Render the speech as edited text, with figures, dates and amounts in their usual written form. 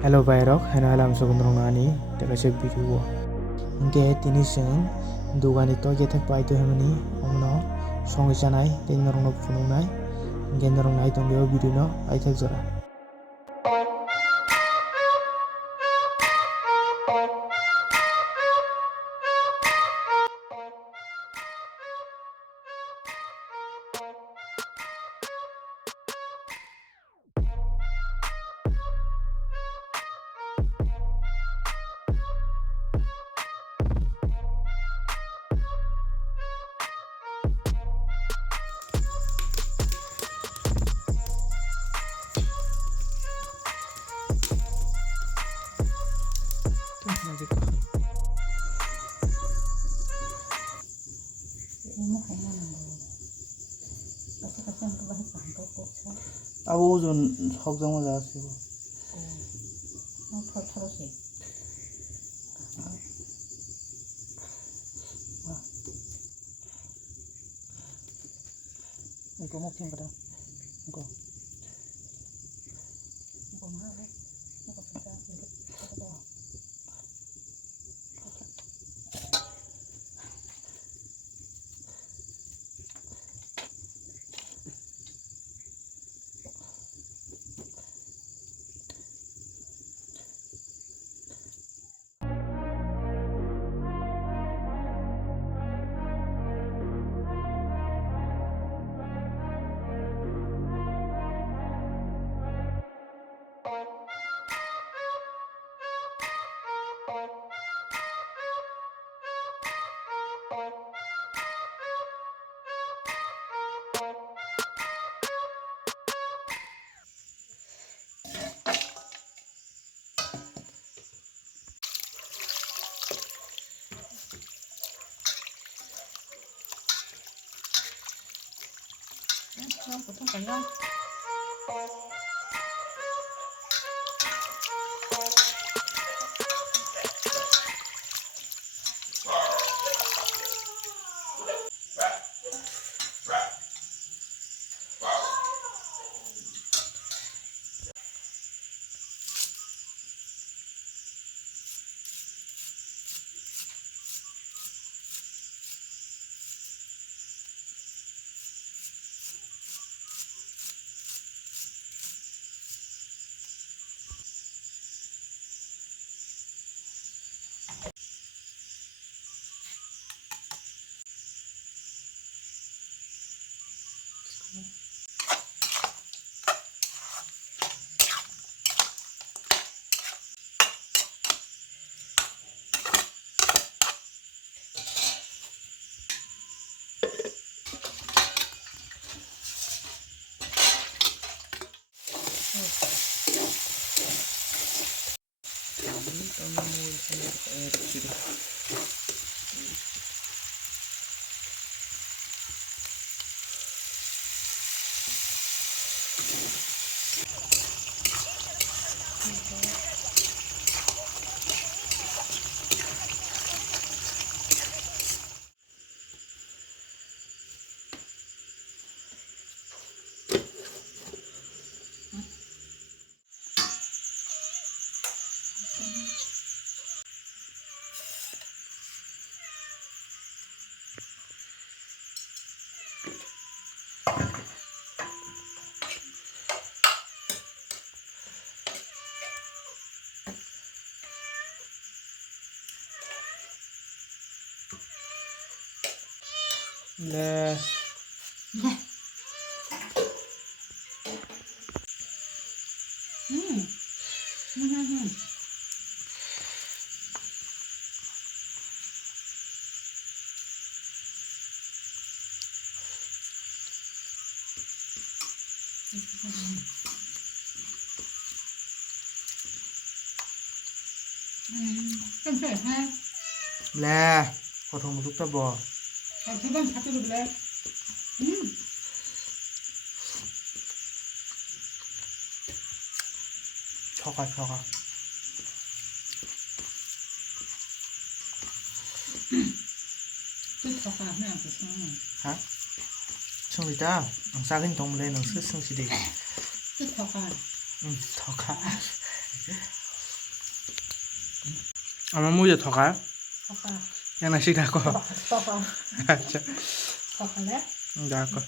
Hello Bayrok, halam sogunrong nani, teka check video. Angke tiniseng dugani tok yathek pai to hemani, omno songi chanai, tin norong no phunung nai, angke norong nai tonggeo video no aithek jora. 아우 전 석정을 나왔어요. 털어서 이거 먹힌 거다. 이거. 이거만 하고 이거 진짜 이거 보통 그냥 네. 좀 해. 네. 고통 무섭다 뭐. 두번 잡고 그래. 저가. 또 더가 그냥 무슨 Hả? Xong rồi ta, đằng xa cái tông lên đằng sức xong xí đi. 또 더가 Thọ khá. আমার মুজে থকা থকা কেন সেটা কো থকা আচ্ছা সকালে দেখো